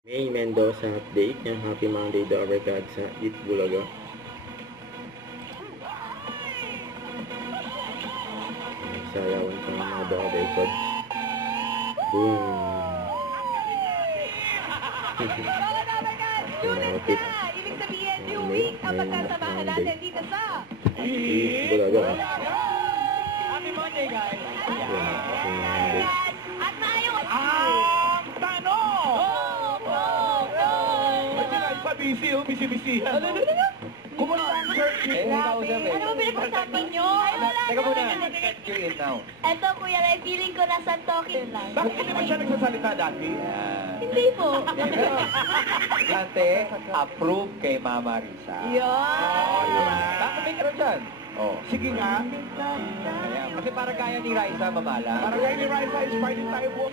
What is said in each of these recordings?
May Mendoza update ng Happy Monday Dover God sa Eat Bulaga. Sayawan pa ng mga Dover God. Boom! Pinakapit. Ibig sabihin, new week ang pagkasamahan natin dito sa Eat Bulaga. Happy Monday, guys! Happy Monday. At maayong Ang tanong! Go! Busy. Kumusta ang search? Ano ba pinag-usapan nyo? Ay, wala. Teka muna, you're in now. Eto, Kuya Ray, feeling ko nasa talking lang. Bakit hindi ba siya nagsasalita dati? Hindi po. Dati, approve kay Mama Risa. Yun. Bakit may karoon dyan? Oh. Sige nga. Ayan, kasi para kaya ni Raisa mamala. Para kayo ni Raisa, inspired din tayo po.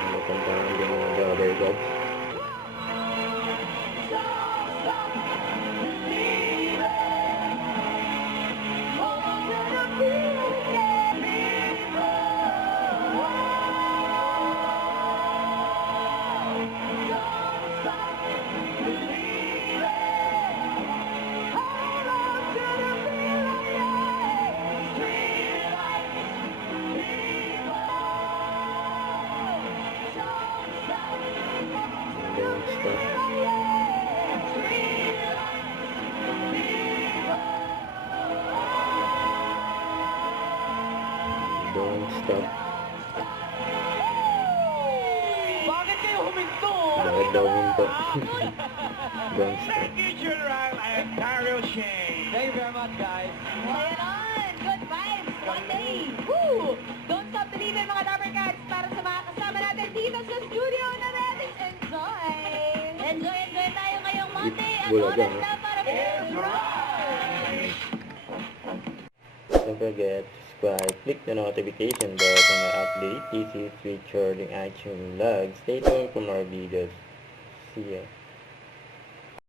Ano kung parang din mga Dover God? Don't stop. Don't stop. Bakit kayo huminto? Bakit daw minto? Don't stop. Thank you, General and Daryl Shane. Thank you very much, guys. Ayan, good vibes, one day. Woo! Don't stop believing, mga Dover Cats, para sa mga kasama natin dito sa studio na natin. Enjoy! Enjoy tayo ngayong Monday. Ang Bulaga, oras na para Don't forget to subscribe, click the notification bell for my update. This is featured in iTunes Vlog. Stay tuned for more videos. See ya.